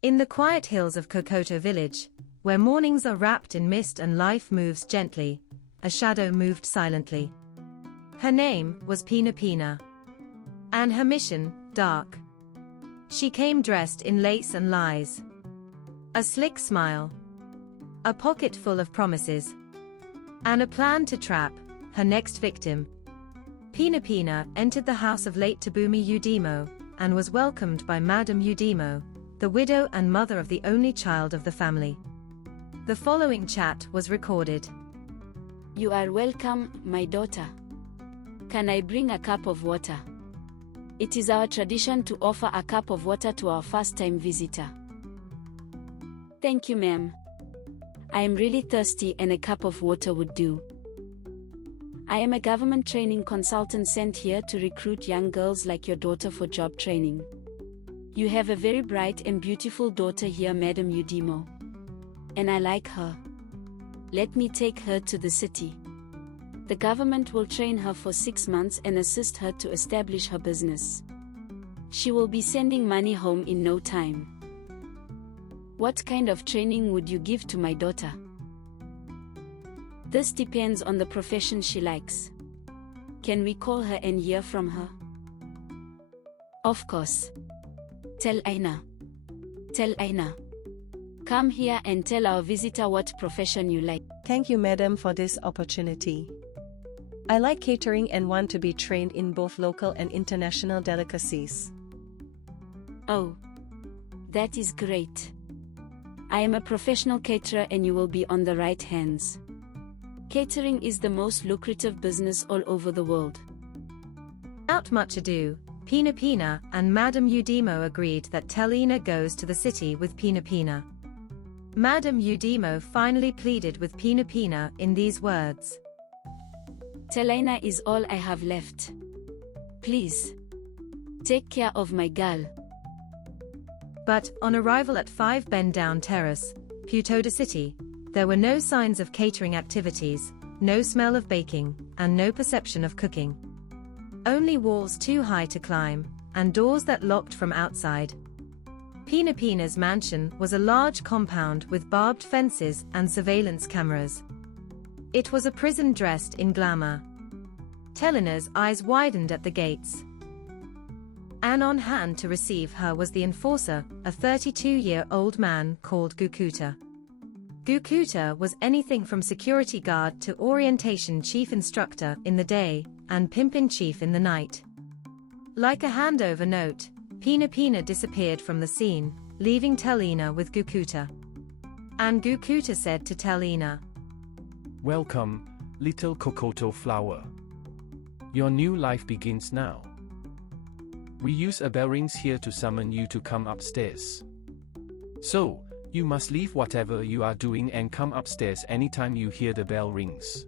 In the quiet hills of Kokoto village, where mornings are wrapped in mist and life moves gently, a shadow moved silently. Her name was Pina-Pina. And her mission, dark. She came dressed in lace and lies. A slick smile. A pocket full of promises. And a plan to trap her next victim. Pina-Pina entered the house of late Tabumi Udemo, and was welcomed by Madame Udemo, the widow and mother of the only child of the family. The following chat was recorded. You are welcome, my daughter. Can I bring a cup of water? It is our tradition to offer a cup of water to our first-time visitor. Thank you, ma'am. I am really thirsty and a cup of water would do. I am a government training consultant sent here to recruit young girls like your daughter for job training. You have a very bright and beautiful daughter here, Madame Udemo. And I like her. Let me take her to the city. The government will train her for 6 months and assist her to establish her business. She will be sending money home in no time. What kind of training would you give to my daughter? This depends on the profession she likes. Can we call her and hear from her? Of course. Telina. Telina. Come here and tell our visitor what profession you like. Thank you, madam, for this opportunity. I like catering and want to be trained in both local and international delicacies. Oh. That is great. I am a professional caterer and you will be on the right hands. Catering is the most lucrative business all over the world. Without much ado, Pina-Pina and Madame Udemo agreed that Telina goes to the city with Pina-Pina. Madame Udemo finally pleaded with Pina-Pina in these words. Telina is all I have left. Please. Take care of my girl. But, on arrival at 5 Bend Down Terrace, Kokoto City, there were no signs of catering activities, no smell of baking, and no perception of cooking. Only walls too high to climb, and doors that locked from outside. Pina-Pina's mansion was a large compound with barbed fences and surveillance cameras. It was a prison dressed in glamour. Telina's eyes widened at the gates. And on hand to receive her was the enforcer, a 32-year-old man called Gukuta. Gukuta was anything from security guard to orientation chief instructor in the day, and pimp-in-chief in the night. Like a handover note, Pina-Pina disappeared from the scene, leaving Telina with Gukuta. And Gukuta said to Telina, "Welcome, little Kokoto flower. Your new life begins now. We use a bell rings here to summon you to come upstairs. So, you must leave whatever you are doing and come upstairs anytime you hear the bell rings."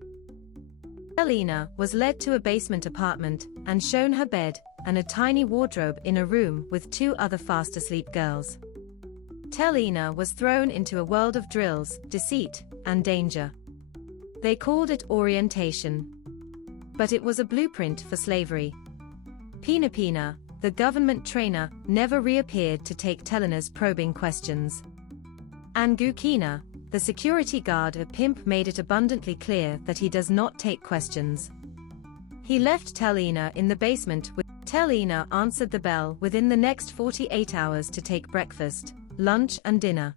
Telina was led to a basement apartment and shown her bed and a tiny wardrobe in a room with 2 other fast-asleep girls. Telina was thrown into a world of drills, deceit, and danger. They called it orientation. But it was a blueprint for slavery. Pina-Pina, the government trainer, never reappeared to take Telina's probing questions. And Gukuta, the security guard or pimp, made it abundantly clear that he does not take questions. He left Telina in the basement with Telina answered the bell within the next 48 hours to take breakfast, lunch and dinner.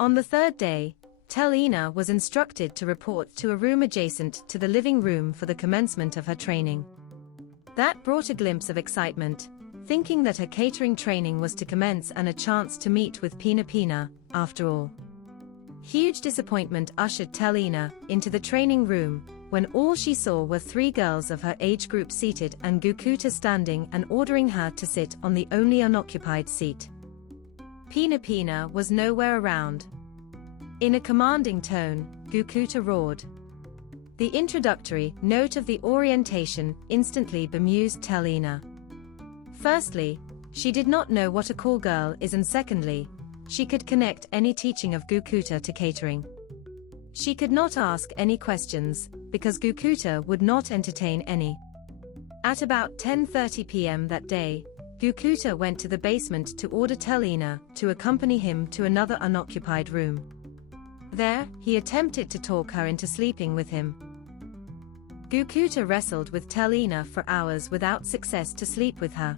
On the 3rd day, Telina was instructed to report to a room adjacent to the living room for the commencement of her training. That brought a glimpse of excitement, thinking that her catering training was to commence and a chance to meet with Pina-Pina, after all. Huge disappointment ushered Telina into the training room, when all she saw were 3 girls of her age group seated and Gukuta standing and ordering her to sit on the only unoccupied seat. Pina-Pina was nowhere around. In a commanding tone, Gukuta roared. The introductory note of the orientation instantly bemused Telina. Firstly, she did not know what a call girl is, and secondly, she could connect any teaching of Gukuta to catering. She could not ask any questions, because Gukuta would not entertain any. At about 10:30 p.m. that day, Gukuta went to the basement to order Telina to accompany him to another unoccupied room. There, he attempted to talk her into sleeping with him. Gukuta wrestled with Telina for hours without success to sleep with her.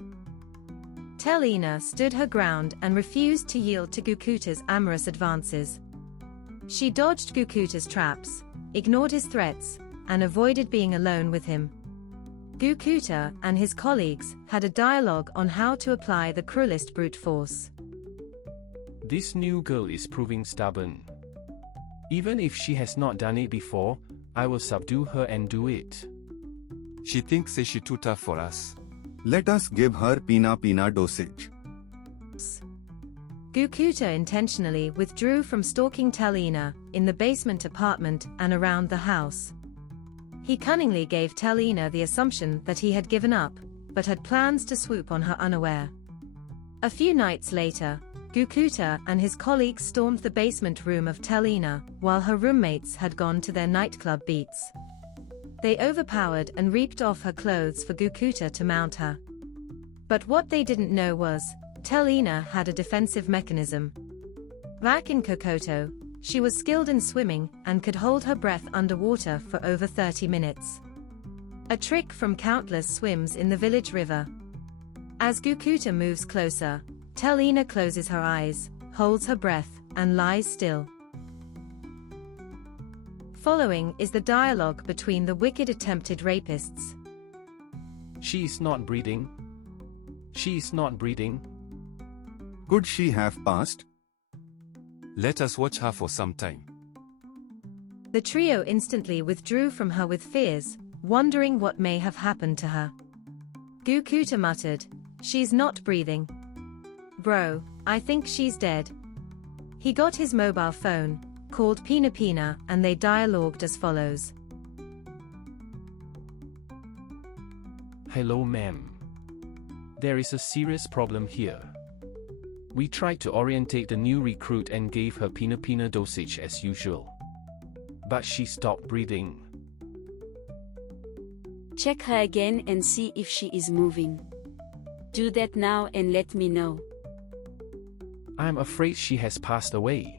Telina stood her ground and refused to yield to Gukuta's amorous advances. She dodged Gukuta's traps, ignored his threats, and avoided being alone with him. Gukuta and his colleagues had a dialogue on how to apply the cruelest brute force. This new girl is proving stubborn. Even if she has not done it before, I will subdue her and do it. She thinks she's too tough for us. Let us give her Pina-Pina dosage. Gukuta intentionally withdrew from stalking Telina in the basement apartment and around the house. He cunningly gave Telina the assumption that he had given up, but had plans to swoop on her unaware. A few nights later, Gukuta and his colleagues stormed the basement room of Telina, while her roommates had gone to their nightclub beats. They overpowered and reaped off her clothes for Gukuta to mount her. But what they didn't know was, Telina had a defensive mechanism. Back in Kokoto, she was skilled in swimming and could hold her breath underwater for over 30 minutes. A trick from countless swims in the village river. As Gukuta moves closer, Telina closes her eyes, holds her breath, and lies still. Following is the dialogue between the wicked attempted rapists. She is not breathing. She is not breathing. Could she have passed? Let us watch her for some time. The trio instantly withdrew from her with fears, wondering what may have happened to her. Gukuta muttered, "She's not breathing. Bro, I think she's dead." He got his mobile phone, called Pina-Pina, and they dialogued as follows. Hello, ma'am. There is a serious problem here. We tried to orientate the new recruit and gave her Pina-Pina dosage as usual. But she stopped breathing. Check her again and see if she is moving. Do that now and let me know. I'm afraid she has passed away.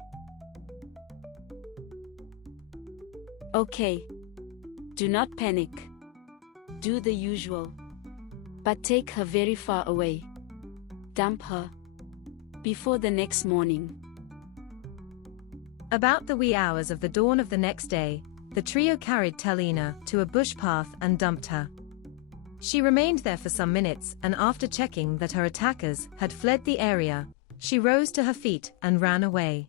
Okay. Do not panic. Do the usual. But take her very far away. Dump her. Before the next morning. About the wee hours of the dawn of the next day, the trio carried Telina to a bush path and dumped her. She remained there for some minutes, and after checking that her attackers had fled the area, she rose to her feet and ran away.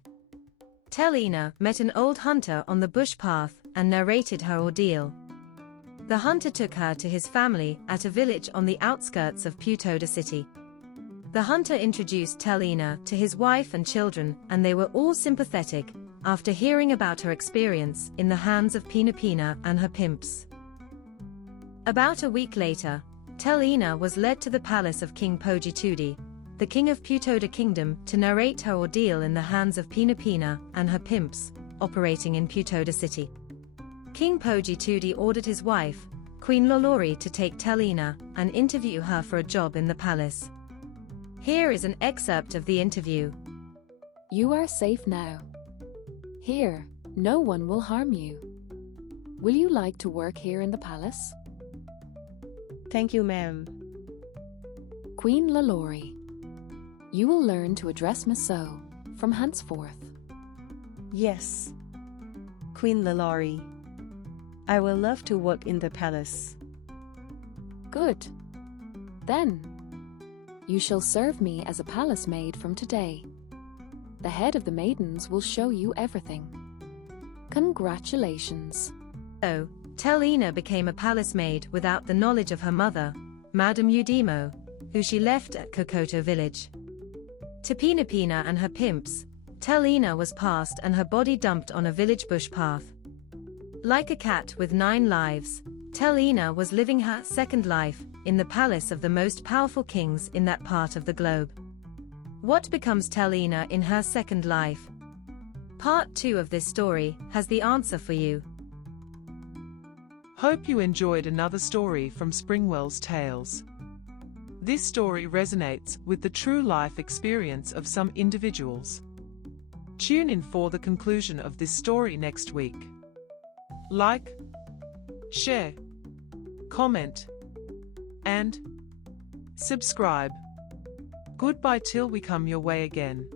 Telina met an old hunter on the bush path and narrated her ordeal. The hunter took her to his family at a village on the outskirts of Putoda city. The hunter introduced Telina to his wife and children, and they were all sympathetic after hearing about her experience in the hands of Pina-Pina and her pimps. About a week later, Telina was led to the palace of King Pojitudi, the king of Putoda Kingdom, to narrate her ordeal in the hands of Pina-Pina and her pimps, operating in Putoda city. King Pojitudi ordered his wife, Queen Lolori, to take Telina and interview her for a job in the palace. Here is an excerpt of the interview. You are safe now. Here, no one will harm you. Will you like to work here in the palace? Thank you, ma'am. Queen Lalaurie, you will learn to address me so, from henceforth. Yes. Queen Lalaurie. I will love to work in the palace. Good. Then, you shall serve me as a palace maid from today. The head of the maidens will show you everything. Congratulations. So, Telina became a palace maid without the knowledge of her mother, Madame Udimo, who she left at Kokoto village. To Pina-Pina and her pimps, Telina was passed and her body dumped on a village bush path. Like a cat with 9 lives, Telina was living her second life in the palace of the most powerful kings in that part of the globe. What becomes Telina in her second life? Part 2 of this story has the answer for you. Hope you enjoyed another story from Springwell's Tales. This story resonates with the true life experience of some individuals. Tune in for the conclusion of this story next week. Like, share, comment, and subscribe. Goodbye till we come your way again.